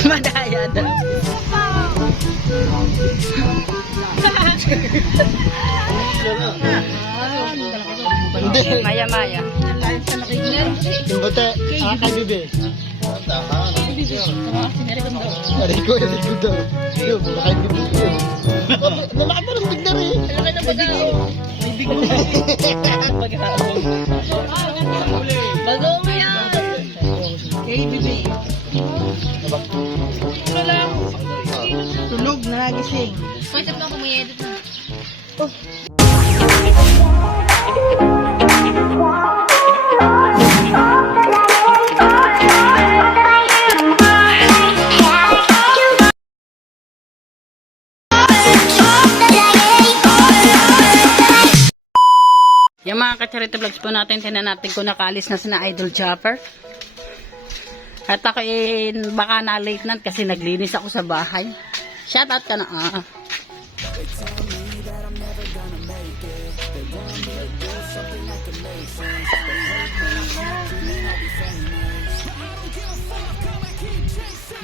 Madaya daw. Hindi. Maya-maya. Bate, kay bibi. Ariko daw. Yo, kay bibi. Lalaki pa ng big na rin. May big na. Bagong yan. Kay bibi. Tulog na nagising. Pwede mo ako may edit na. Yung mga kacharito vlogs po natin, tinan natin kung nakaalis na sina Idol Chopper. At ako baka na-late na kasi naglinis ako sa bahay. Shout out ka na.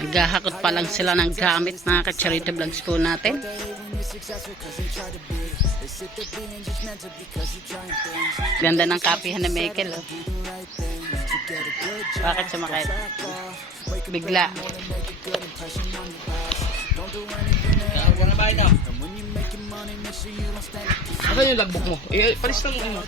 Naghahakot pa lang sila ng gamit, mga kacharito vlogs po natin. Ganda ng kapihan na Michael. Oh. Bakit sumakit? Bigla. Ano yung logbook mo? Palis na mo.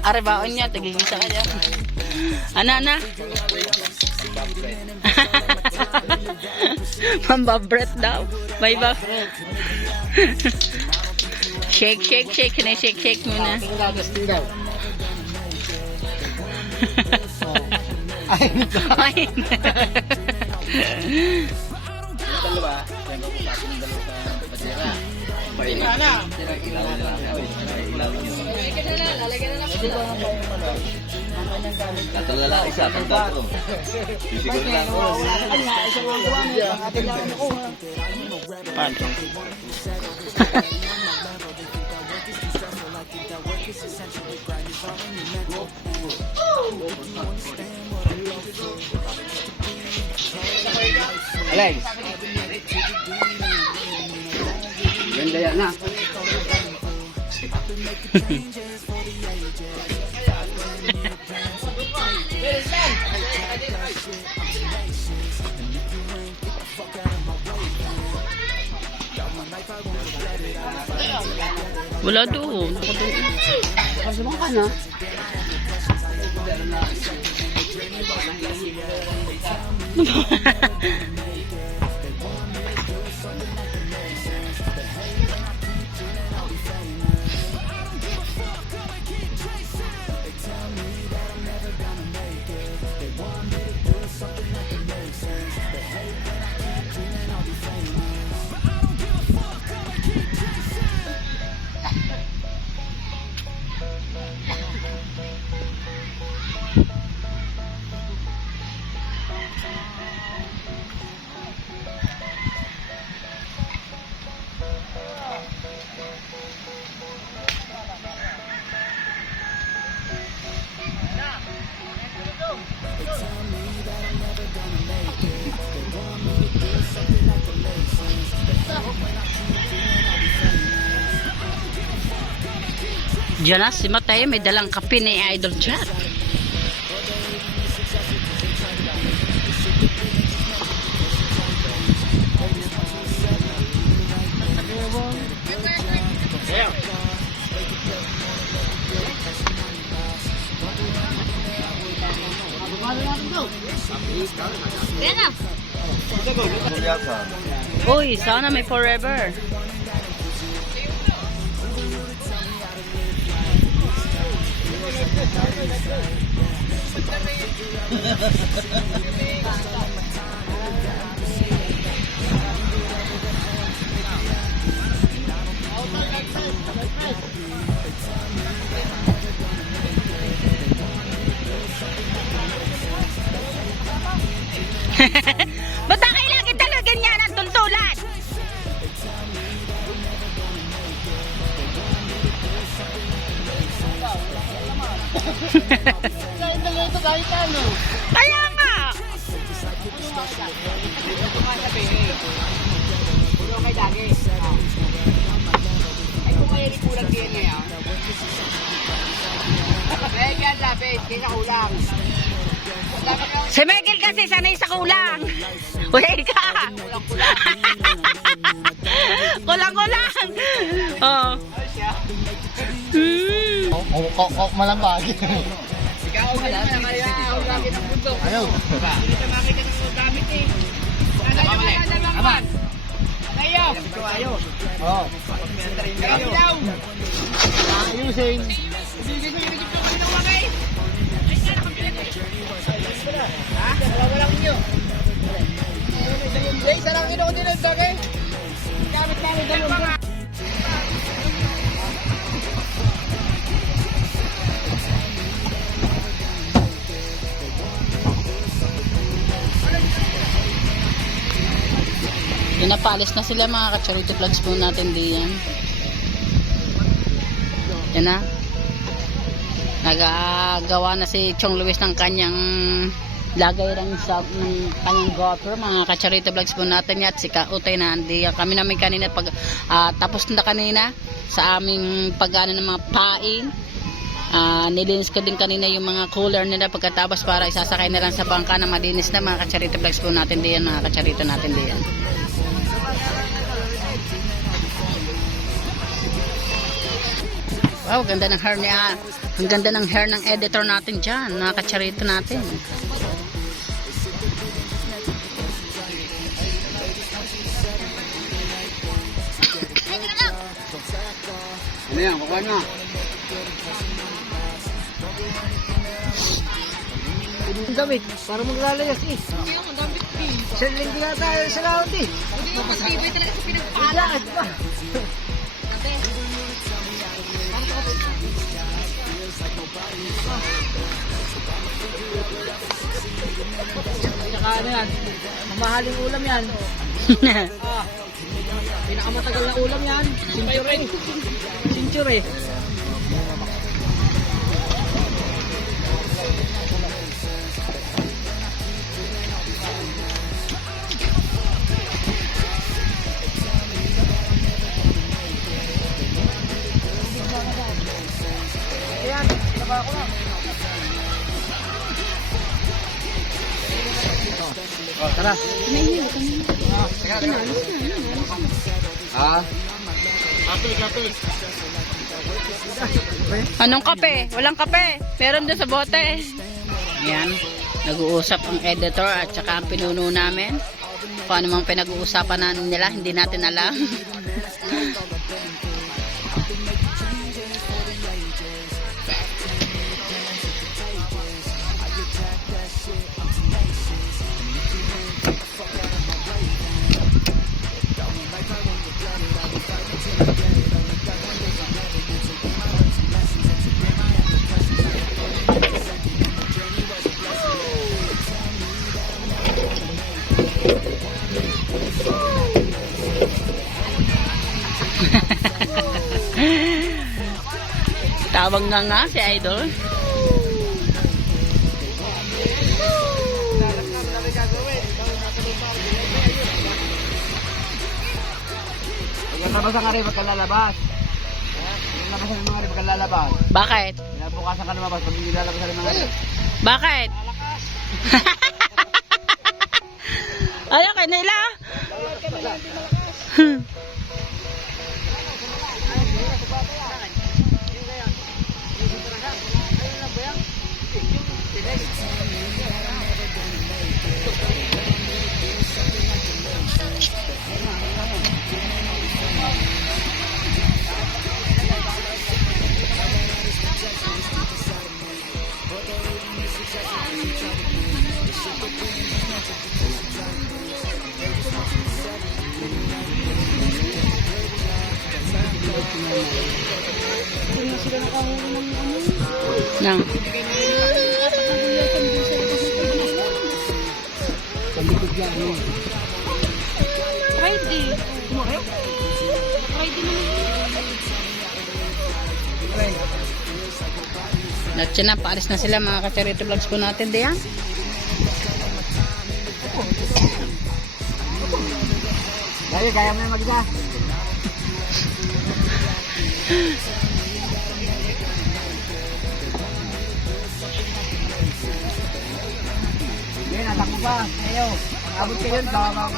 Arebaon niya, tigigisa ka dyan. Ana. Mambabret daw. May ba? Shake. Shake muna. Alay. Ganda yan na. Wala doon. Kasama ka na. Diyan na, si Mateo may dalang kape ni Idol Jack. Ano natin daw? Yan na. Uy, sana may forever. Ba't ba kailangan talaga ganyan ang tuntulan? Kain na ito kahit ano. Kaya nga! Puno kay Dagi. Ay, kung kayo rin kulang DNA, ah. Eh, kaya lapit, kaya kulang. Si Michael kasi sanay sa kulang. Uy, ka! Kulang-kulang! Oh. Malambag. Ikaw, wala na, kaya lagi ng bundok. Ayaw. Hindi na makita ng gamit eh. Ano yung mga dalawang? Ayaw. Ayaw. Oo. Ayaw. Ayusin. Walang inyo. Jay, sarang ino ko din ang bagay. Gamit namin dalawang. Pinapalis na sila mga ka-charity vlogs po natin diyan. Yan na. Nagagawa na si Chong Luis ng kanyang lagay ng kanyang gopher, mga ka-charity vlogs po natin yan. At si Kautay na andi. Kami namin kanina pag tapos na kanina sa aming pag-ano ng mga pain. Nilinis ko din kanina yung mga cooler nila pagkatapos para isasakay na lang sa bangka na malinis na, mga ka-charity vlogs po natin diyan, mga ka-charity natin diyan. Wow, ganda ng hair niya. Ang ganda ng hair ng editor natin dyan. Nakaka-charito natin. Ano yan, kukuha na. Ang damit. Para maglalayas eh. Hindi nga tayo sa laot eh. Hindi yung mag-ibig talaga sa pinagpalaan. Tsaka ano yan. Mamahaling ulam yan. Pinakamatagal na ulam yan. Century. Century. Ayan, naba ako na. Oh, tara. Ha? Anong kape? Walang kape. Meron doon sa bote. Ayan. Nag-uusap ang editor at saka ang pinuno namin. Kung ano mang pinag-uusapan nila, hindi natin alam. Tawag nga si Idol. Labas ang ari pagkalalabas. Labas ang mga ari pagkalalabas. Bakit? Bukasan ka lumabas pag hindi lalabas ang mga ari. Bakit? Ayaw kay nila. Nang. Friday. Friday naman. Natya na, paalis na sila mga ka-charity vlogs po natin diyan. Kaya mo na mag-isa. Yan, anak mo ba? Ayo. Abot kayo yun. Baka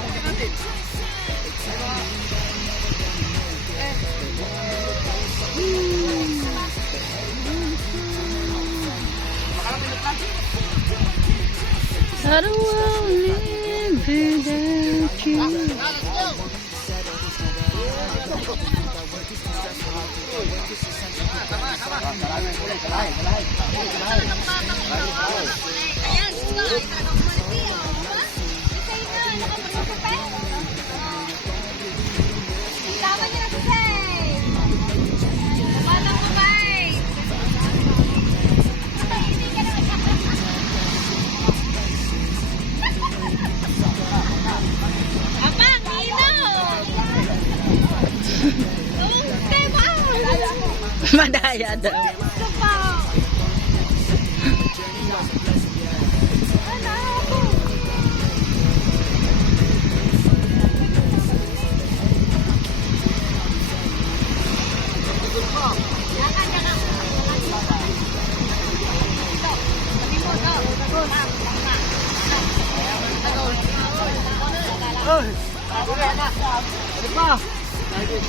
I don't wanna live without you. Madaya daw.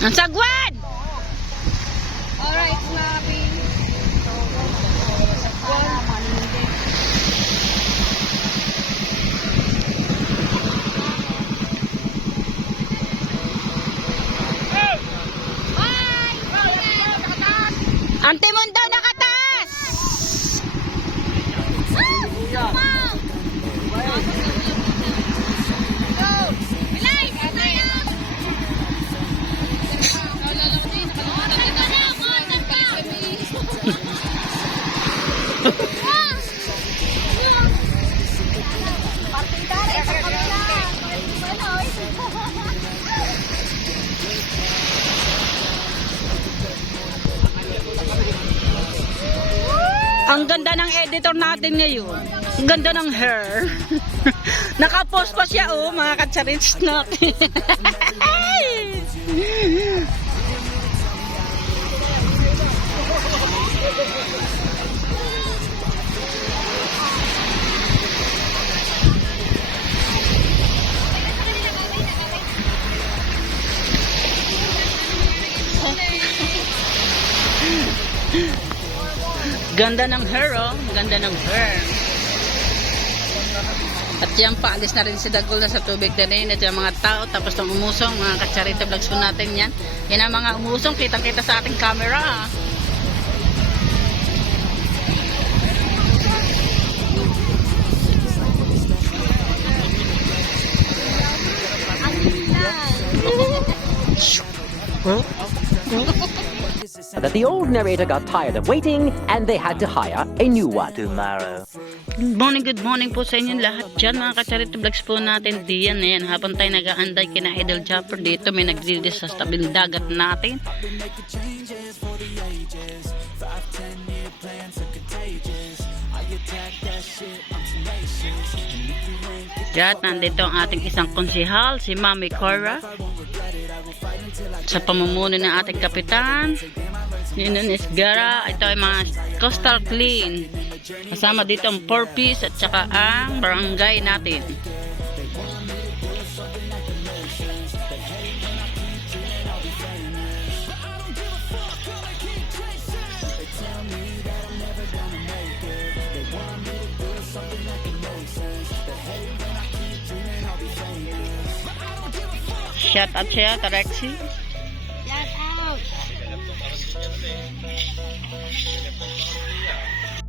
Ang sagwan! Alright, snappy. Ante mo daw nakatas! Ang ganda ng editor natin ngayon. Ang ganda ng hair. Nakapost pa siya mga katsarits natin. Ganda ng hair, Ganda ng hair. At yan, paalis na rin si Dagol na sa tubig na rin. At yung mga tao, tapos ng umusong, mga ka-charity vlogs po natin yan. Yan ang mga umusong, kitang-kita sa ating camera. That the old narrator got tired of waiting and they had to hire a new one. tomorrow. Good morning po sa inyong lahat dyan, mga ka-charity vlogs po natin diyan. Ayan, habang tayo nag-aanday kina Idol Japper dito, may nagre-release sa tabing dagat natin. Diyan, nandito ang ating isang konsihal, si Mami Cora. Sa pamumuno ng ating kapitan, Ninon Esgara. Ito ay mga coastal clean. Kasama dito ang 4-piece at saka ang barangay natin. Shout out siya, Tarexi.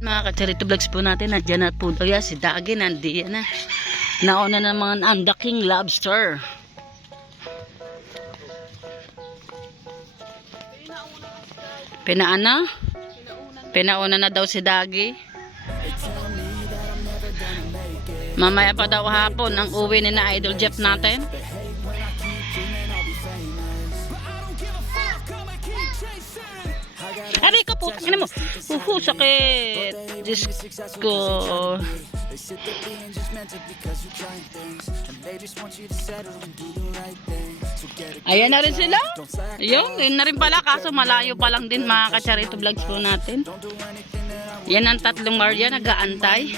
Mga ka-charity vlogs po natin, nandiyan na po si Dagi, nandiyan na. Nauna naman ang The King Lobster. Pinaana? Pinauna na daw si Dagi. Mamaya pa daw hapon ang uwi ni na Idol Jeff natin. Aray ka po, tingnan mo. Sakit. Diyos ko. Ayan na rin sila. Yun na rin pala. Kaso malayo pa lang din mga Kacharito Vlogs po natin. Yan ang tatlong Maria nag-aantay.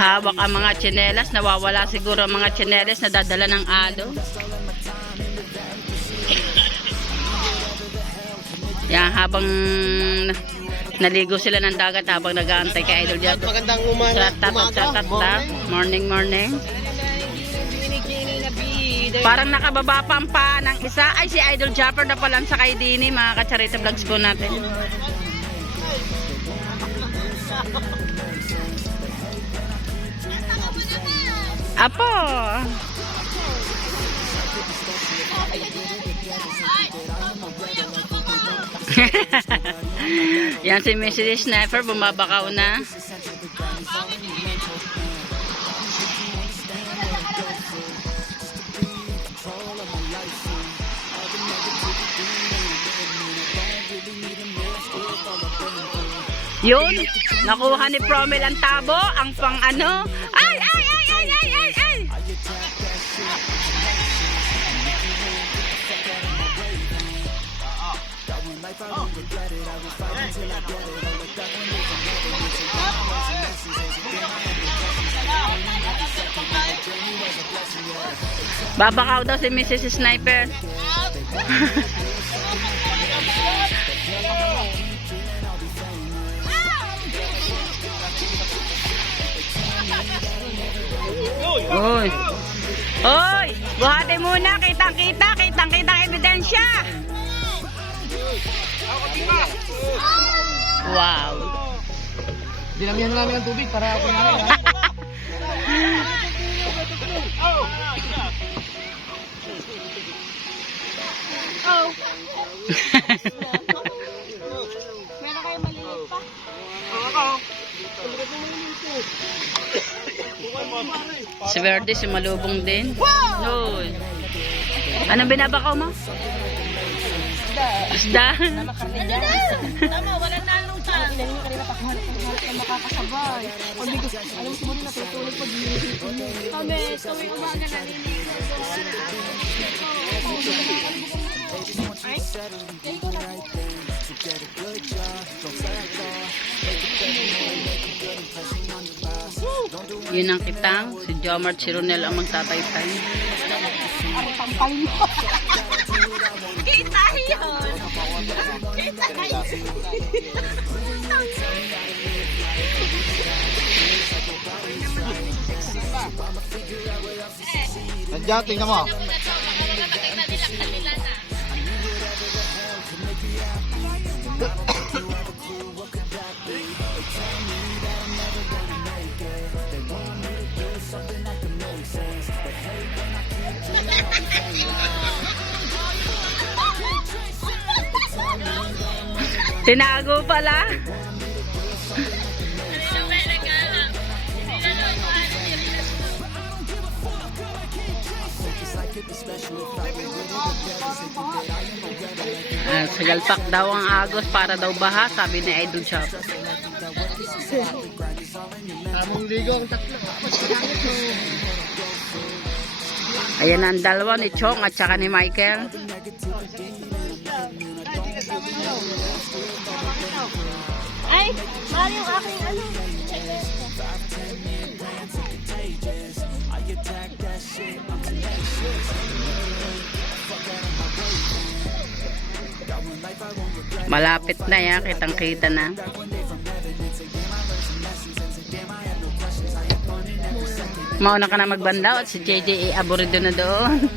Hawak ang mga tsinelas. Nawawala siguro ang mga tsinelas na dadala ng alo. Yan, habang naligo sila ng dagat habang nag-aantay kay Idol Jeff. Magandang umaga. Morning, morning. Parang nakababa pa ang paa ng isa. Ay, si Idol Japper na pala sa kay Dini, mga Kacharito Vlogs po natin. Apo! Yan si Mrs. Sniper, bumabakaw na. Yun, nakuha ni Promel ang tabo, ang pang ano. Ay, ay, ay, ay, ay, ay, ay. Babakaw daw si Mrs. Sniper. Oy. Oy, buhati muna, kitang-kita ang ebidensya. Wow. Dinamihan namin ang tubig para ako namin. Meron kayo maliliit pa? Si Verde, si Malubong din. Oy. Anong binabakaw mo? Isda. Tama, wala talong sa. Ilan yung kanina pa kumalit na makakasabay. Alam mo siguro natutulog pag dito. Kami, tuwing umaga naliligo. Yun ang kitang. Si Jomar Chironel ang magtataytay. Kita yun! Kita yun! Nandiyan, tingnan mo. Tinago pala. Sigalpak daw ang agos para daw baha, sabi ni Idol Shop. Among ligo ang tatlo. Ayan ang dalawa ni Chong at saka ni Michael. Ay, mahal yung aking ano. Malapit na yan, kitang-kita na. Mauna ka na magbandaw at si JJ aburido na doon.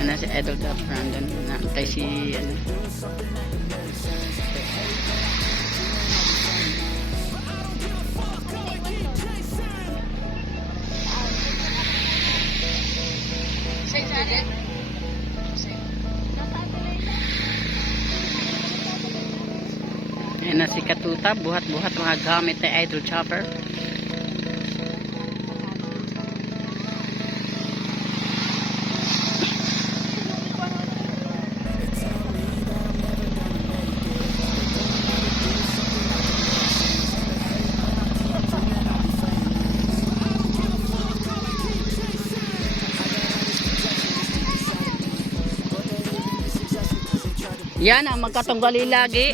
Ano si Idol Dap Brandon. Naantay si ano. Ayan na si Katuta, buhat-buhat mga gamit ni Idol Chopper. Yan ang magkatunggali lagi.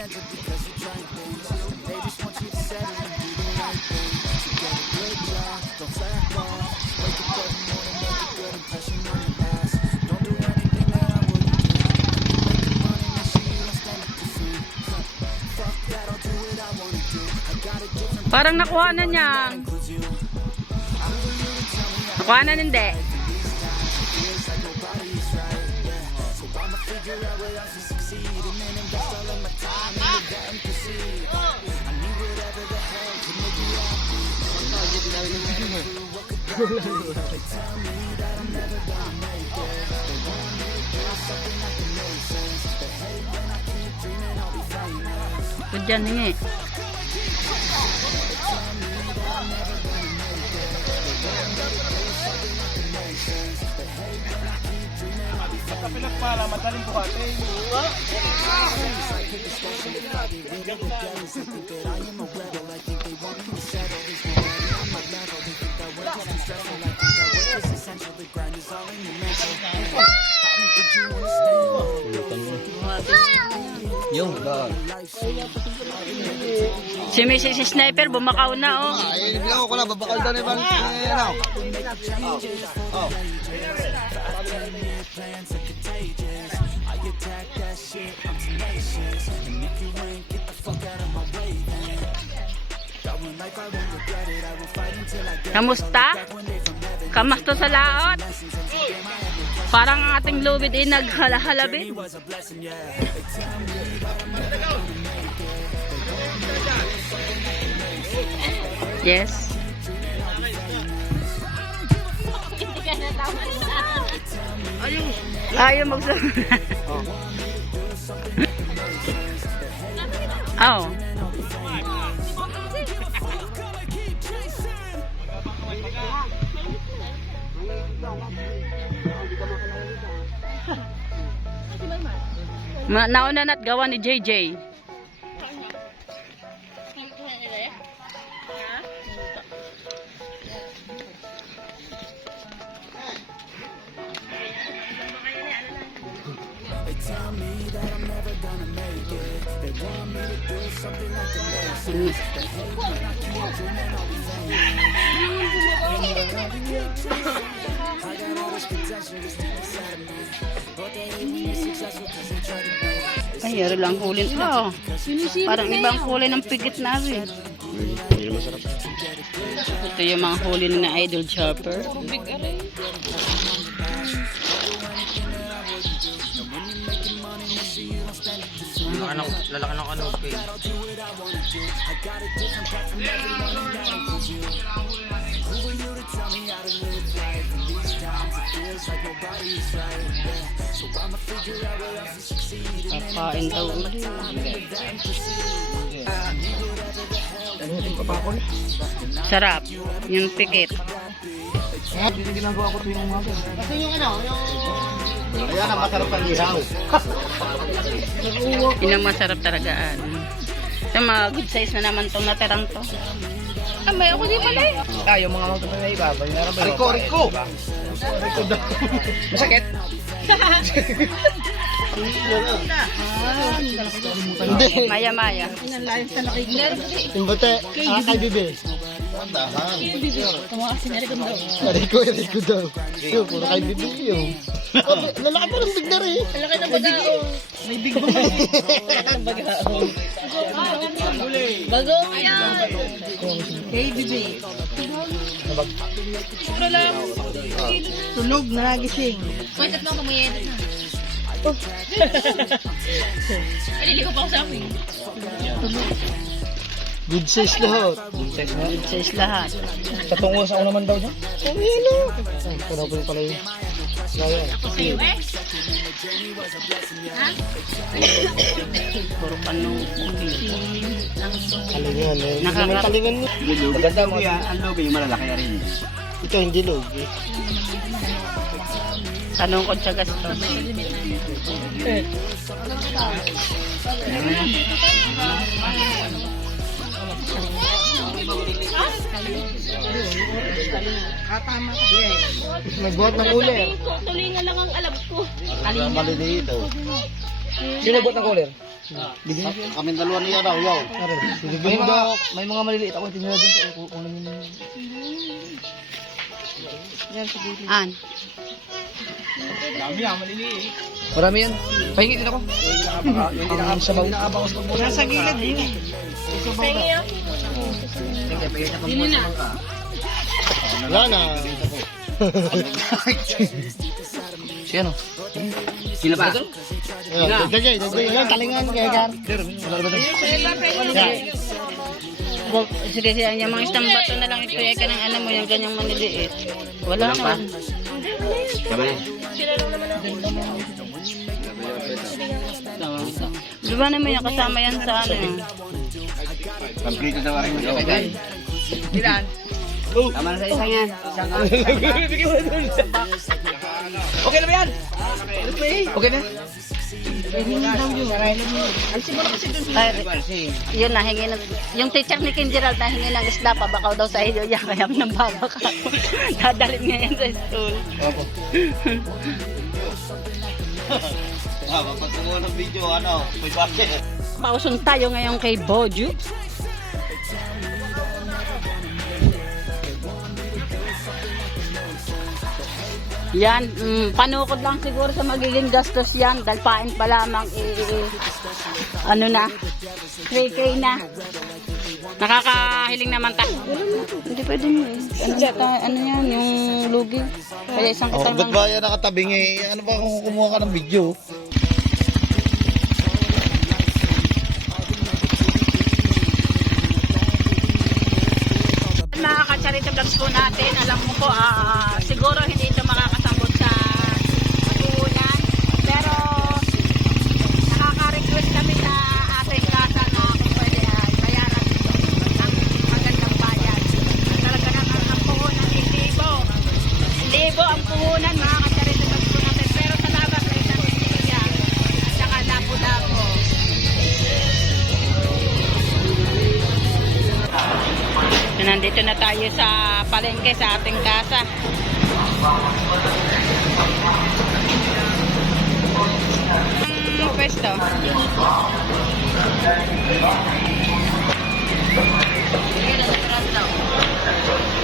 Parang nakuha na niya. Nakuha na hindi. Diyan hingi. Kapilag para madaling buhatin. Yung dog. Si Mrs. Sniper bumakaw na oh. Ay, bilang ko na, babakal daw na yung ano. Oh. Kamusta? Kamusta sa laot? Parang ang ating lubid ay naghala-halabit. Yes. Ayaw magsama. Oh. Nauna na't gawa ni JJ. Ay, yari lang kulin. Oh, parang ibang kulay ng pigit na rin. Ito yung mga huli na Idol Chopper. Lalaki ng kanope. Kakain daw ulit. Sarap. Yung pikit. Hindi ginagawa ko ito yung mga. Kasi yung ano, yung... Ayan ang masarap ang ihaw. Yun ang masarap talagaan. So, mga good size na naman itong natirang to. May ako di pala eh. Yung mga magkapal na iba. Riko, Riko! Riko daw. Masakit. Hindi. Maya-maya. Timbate, kay Bibi. Dahan. Riko, Riko daw. Yung, puro kay Bibi yun. Lalaki pa ng big na rin. Malaki ng bagaong. May big bang. Malaki ng bagaong. Bagong yan. Kay bibi. bag. Puro lang. Tulog na nagising. Uy, tatlo ako may edit na. Aliligo pa ako sa akin. Good size lahat. Good size lahat. Tatungo sa ako naman daw niya. Oh, yelo. Ay, panapin pala yun. Laya. Sa US? Ha? Puro panong. Kalingan eh. Hindi Nakaka- naman kalingan niya. Maganda mo yan. Ang lubi yung malalaki rin. Ito hindi log eh. Tanong ko siya gastos. May buhat ng uler. Tulingan lang ang alam ko. Maliliit oh. Sino buat ng cooler? Kami dalawa niya daw, yaw. May mga maliliit ako tinira dun sa ulo niyo. An. Dami yan, maliliit. Marami yan. Pahingi din ako. Ang sabaw. Nasa gilid yun. Yun na. Wala na. Si ano? Sila ba? Dagay. Yan, talingan kaya gar. Sige siya, yung mga isang bato na lang ito, ka ng ano mo, yung ganyang maniliit. Wala naman. Diba naman yung kasama yan sa ano yun? Complete sa waring mo. Ilan? Tama na sa isang yan. Okay na ba yan? Okay na? Ay, yun na, hingi ng, yung teacher ni King Gerald na hingi ng isda, pabakaw daw sa iyo, yan, kaya nang babakaw. Dadalhin niya yan sa school. Opo. Pagkakuha ng video, may bakit? Pausun tayo ngayon kay Boju. Yan, panukod lang siguro sa magiging gastos yan. Dahil pain pa lamang, ano na, 3K na. Nakakahiling naman tayo. Hindi pwede mo eh. Ano yan, yung lugi. Kaya isang Oh, kitang ba't ba yan nakatabing eh? Ano ba kung kumuha ka ng video? Mga ka-charity vlogs po natin, alam mo po, siguro hindi ito makakasambot sa pag-uunan. Pero nakaka-request kami sa ating kasa na kung pwede bayaran ng magandang bayan. Talaga naman ang puhunan, libo ang puhunan, mga ka-charity vlogs po natin. Pero salamat sa isang India at saka Lapu-Lapu. Nandito na tayo sa palengke sa ating kasa. Ang pwesto.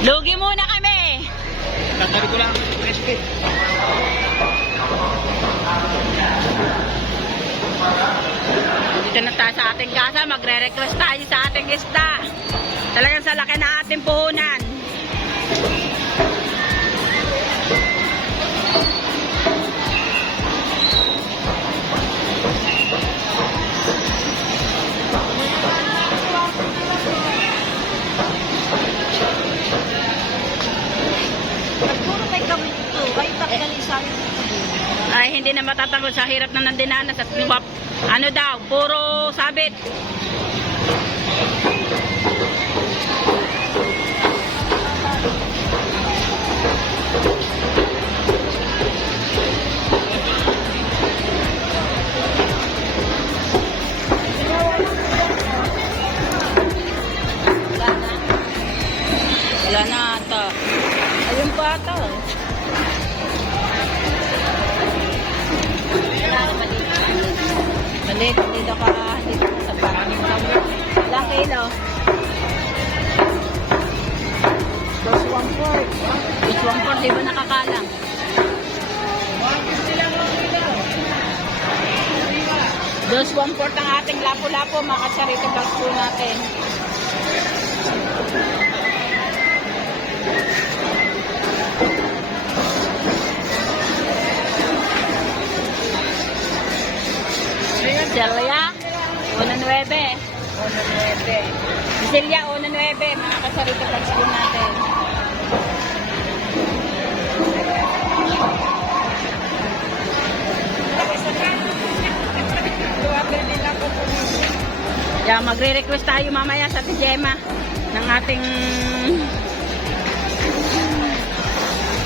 Lugi muna kami. Tatabi ko lang. Recipe. Dito na tayo sa ating kasa. Magre-request tayo sa ating isda. Talagang sa laki na ating puhunan. Puro may gamit ito. Kayo takgali sa akin. Ay, hindi na matatagol sa hirap na nandinanas at ano daw, puro sabit. Wala na ata. Ayun pa ata. Maliit, dito ka sa parang ilang kilo. Dos 1/4, di ba nakakalang? Dos 1/4 ang ating lapu-lapu, mga ka-charity vlogs po natin. Celia, 1.9. 1.9. Celia, 1.9. Mga kasarito vlogs po natin. Yeah, magre-request tayo mamaya sa Gemma ng ating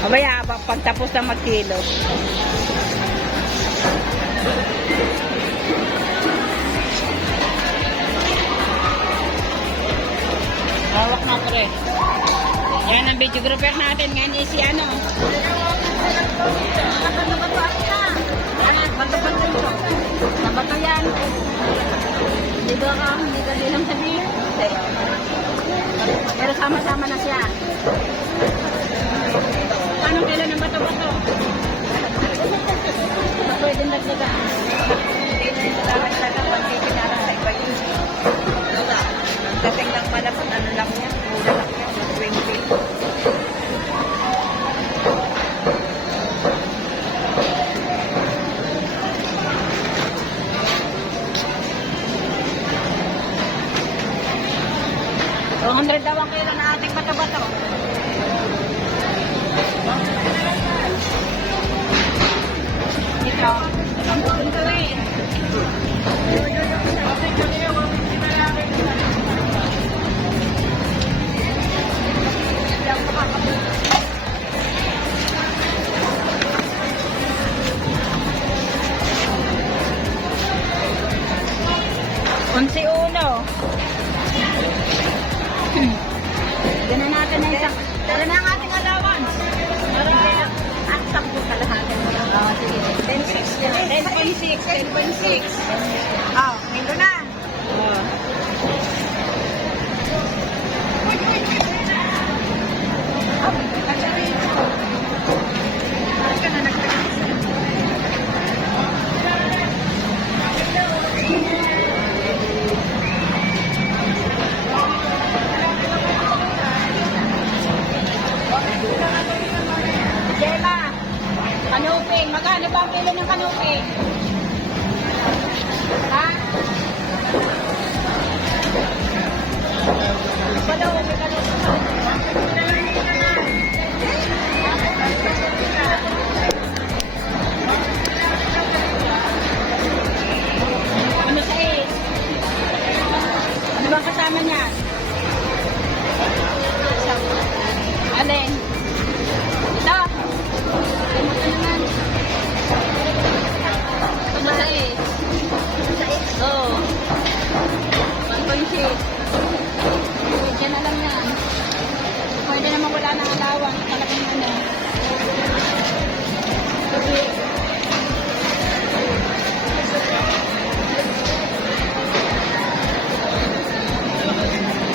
mamaya pagtapos na magkilo. Hawak na pre. Yan ang videographer natin. Ngayon si ano. Nabato yan. Hindi ka din ang sabihin. Pero sama-sama na siya. Anong kailan ng bato-bato? Pwede nagdagaan. Hindi na yung nagdagaan. Pag kikinara sa iba yun. Dating lang pala kung ano lang yan. Mura lang yan. 20. So, 100 daw ang kilo na ating bato-bato. Ito. Ang tutuin. Unsi uno. Ganun natin na isang. Tara na ang ating allowance. Para at 10 kalahati. Sige. 10.6. 10.6. Kilo na. Gemma, kanuping. Magkano ba ang kilo ng kanuping? Ha? Palo, may kanuping. Ano sa is? Ano bang kasama niya? Alin? Ito. Ito naman. Ano sa is? Oo. 1.6. Pwede na lang yan. Pwede naman wala ng allowance. Talagang ano.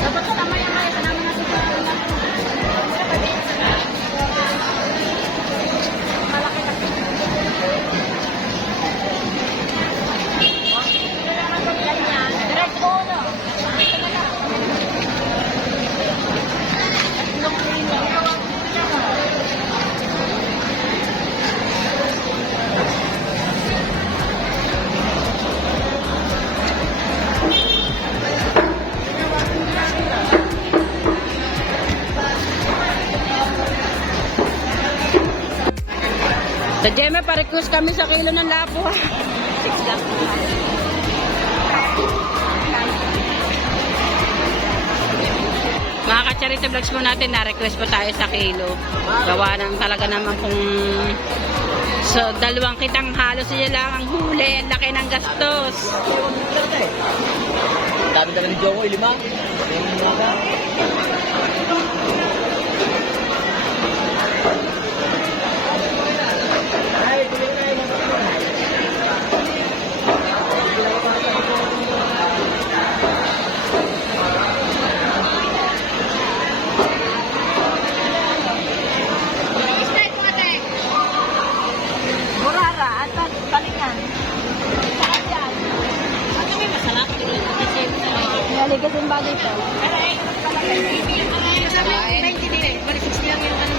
Dapat kasama yan kaya. Kasama natin sa malaki na. Diretso uno. Sa Gemma, pa-request kami sa kilo ng lapo. 6 lang. Mga ka-charity vlogs po natin, na-request po tayo sa kilo. Gawa ng talaga naman kung so, 2 kitang halos siya lang ang huli. Ang laki ng gastos. Dami na ni Joko, 5. Murara at talingan. Saan yan? Ano may masarap? Naligas yung bagay ito. Ay, din eh. Bali 60 lang yung ano.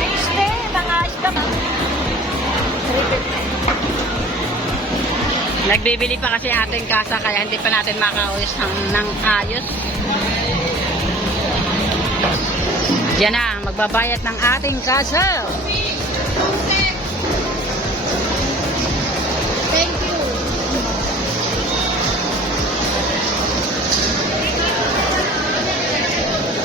Isda, mga isda ba? Nagbibili pa kasi ating kasa kaya hindi pa natin makauyos ng ayos. Diyan na, magbabayad ng ating kasa. Thank you.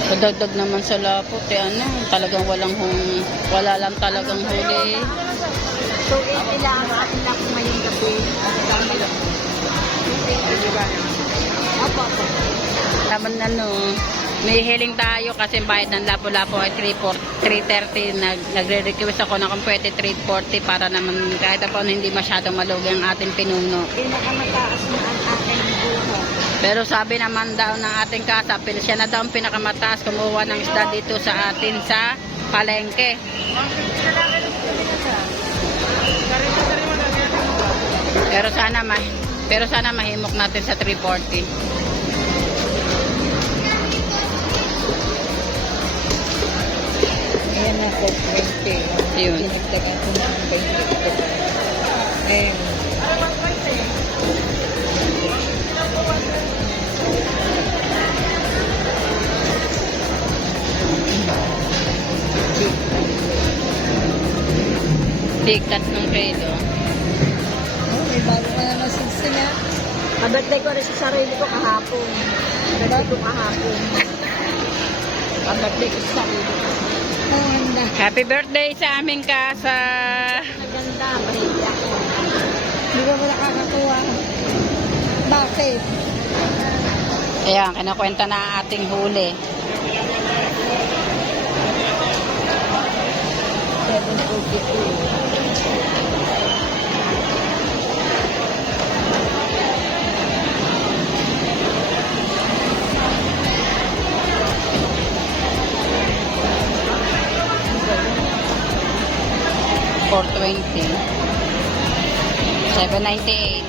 Padagdag naman sa lapot eh, ano, talagang wala lang talagang huli. So, 80 lang. Atin lang kung ngayong gabi. Opo, opo. Naman ano, may hiling tayo kasi bayad ng lapo-lapo ay 330. Nagre-request ako na kung pwede 340 para naman kahit pa hindi masyadong malugi ang ating pinuno. Pinakamataas na ang ating buho. Pero sabi naman daw ng ating kasa, siya na daw ang pinakamataas kumuha ng isda dito sa atin sa palengke. Pero sana mahimok natin sa 340. Ayan na po, 20. Yun. Pinagdagan ko na ang 20. Tikat ng kilo. May bago ka na ng 60 na. Kabirthday ko rin sa sarili ko kahapon. Kabirthday ko kahapon. Kabirthday ko sa sarili ko. Oh, handa. Happy birthday sa aming kasa. Maganda, mahiya ko. Hindi ba mo nakakakuha? Bakit? Ayan, kinakwenta na ang ating huli. 742. $420. $798.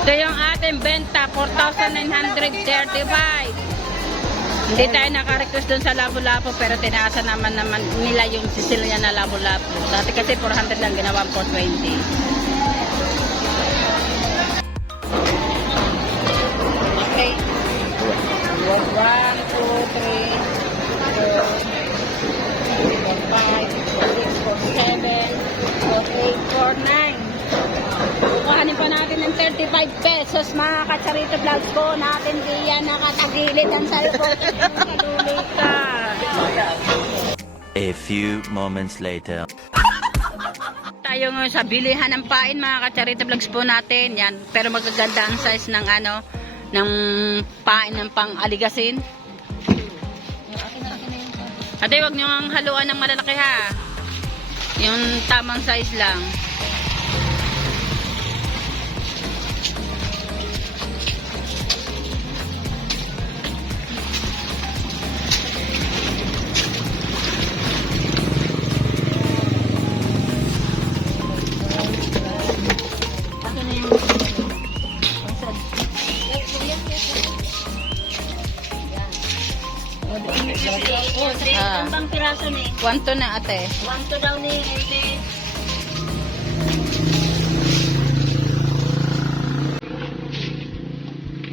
Ito yung ating benta, 4,935. Hindi tayo naka-request dun sa labo-labo pero tinaasa naman nila yung Sicilian na labo-labo. Dati kasi 400 lang, ginawa 420. Okay. 1, 2, 3, 4, 5, 6, 4, 7, 4, 8, 4, 9. Kukuhanin pa natin ng 35 pesos mga Kacharito Vlogs ko. Natin diyan nakatagilid ang cellphone. Kaluli ka. A few moments later. Tayo ngayon sa bilihan ng pain mga Kacharito Vlogs po natin. Yan. Pero magaganda ang size ng ng pain ng pang-aligasin. Ate, wag nyo ang haluan ng malalaki ha. Yung tamang size lang. Ah. Ang bang piraso ni? 1 na ate. 1 to daw ni Ente.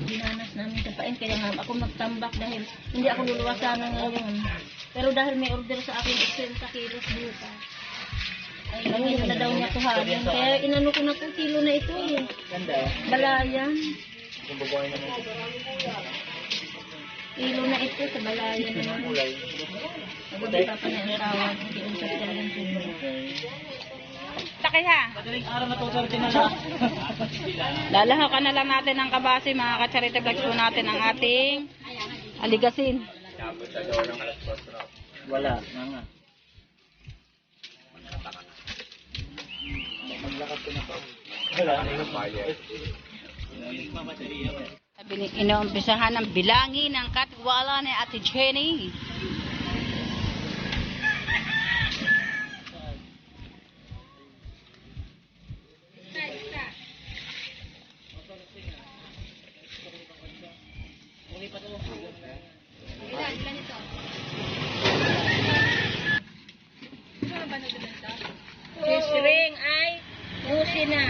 Dinanas namin sa pain, kaya nga ako magtambak dahil hindi ako luluwasan ng ngayon. Pero dahil may order sa akin 60 kilos buka. Ay, hindi na daw niya kuhanin. Kaya inano ko na po kilo na ito eh. Balayan. Kilo na ito sa balayan naman. Nagod pa pa niya ang tawag. Hindi ang sasya ng kilo. Takay ha. Lalahakan na lang natin ang kabase mga ka-charity vlogs po natin ang ating aligasin. Wala, nga. Sabi ni inuumpisahan ng bilangin ng katiwala ni Ate Jenny. Fish ring ay busi na.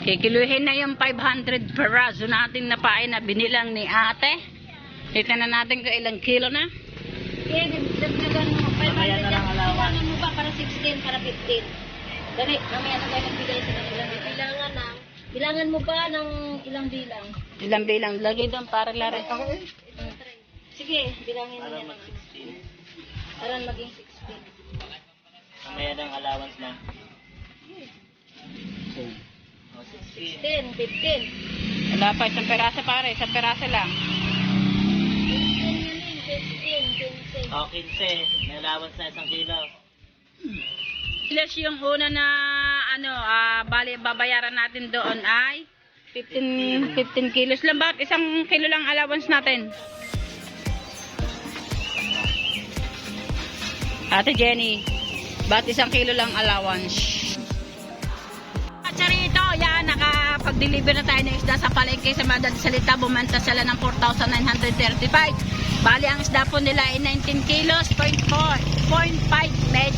Kikiluhin na yung 500 peraso natin na pain na binilang ni ate. Kita na natin kung ilang kilo na. Kaya dagdagan mo. 500 yan. Kailangan mo ba para 16, para 15? Dali, mamaya na tayo nagbigay sa kanila. Bilangan ng, bilangan mo ba ng ilang bilang? Ilang bilang. Lagay doon para lari. Sige, bilangin mo yan ng 16. Para maging 16. Mamaya ng allowance na. 10, 15. Wala pa isang peraso pare. Isang peraso lang. 15, 15. O, 15. May allowance na 1 kilo. Plus yung una na bali babayaran natin doon ay 15 kilos lang. Bakit 1 kilo lang allowance natin? Ate Jenny, bakit 1 kilo lang allowance? Charito, yan, nakapag-deliver na tayo ng isda sa palengke sa Madad Salita. Bumenta sila ng 4,935. Bali, ang isda po nila ay 19 kilos, 0.5 med.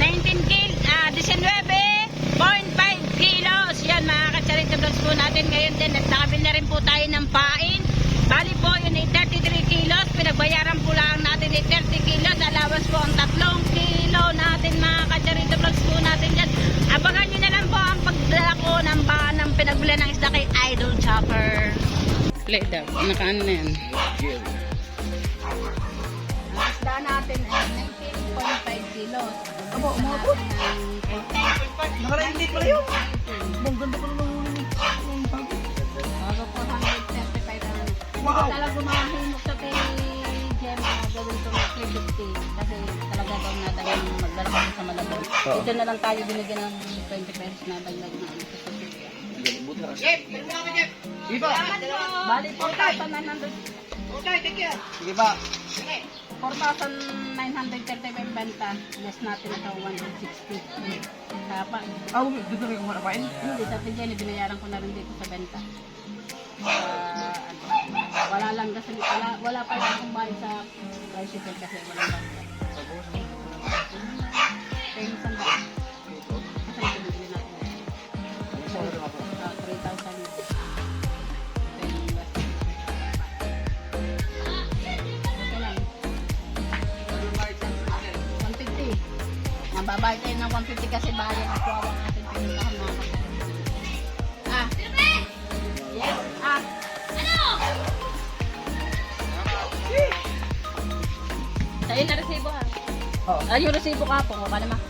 19 kilos, 19.5 kilos. Yan, mga ka-charito vlogs po natin ngayon din. At nakabili na rin po tayo ng pain. Bali po, yun ay 33 kilos. Pinagbayaran po lang natin ay 30 kilos. Allowance po ang 3 kilo natin, mga ka-charito vlogs po natin dyan. Abangan nyo na lang po ang pagdala ko ng bahan ng pinagbili ng isda kay Idol Chopper. Play daw. Nakaano na yan? Ang isda natin ay 19.5 kilos. Abo, umabot. Nakarainit pala yun. Ang ganda pala ng bago. Bago 435 Wow. Talaga mahimok sa kay Jem na gawin ko ng 350 kasi talaga daw nadagan magdala kami sa Malabon. Ito na lang tayo binigyan ng 20 pesos na dagdag na sa sasakyan. Sige ba? Bali 4,900. Sige ba? 4,935 benta. Less natin ito 160. Kapa. Dito rin kumarapain? Hindi, sa Jenny, binayaran ko na rin dito sa benta. Wala lang kasi, wala pa lang akong bayad sa tricycle kasi walang bayad. Kaya yung sanda. Kasi ito bibili natin. 3,000. Ito lang. 150. Mababayad tayo ng 150 kasi bayad ang kuwawang natin pinuntahan na ako. Yes. Sa'yo na resibo ha. Oo. Yung resibo ka po. Mukha naman.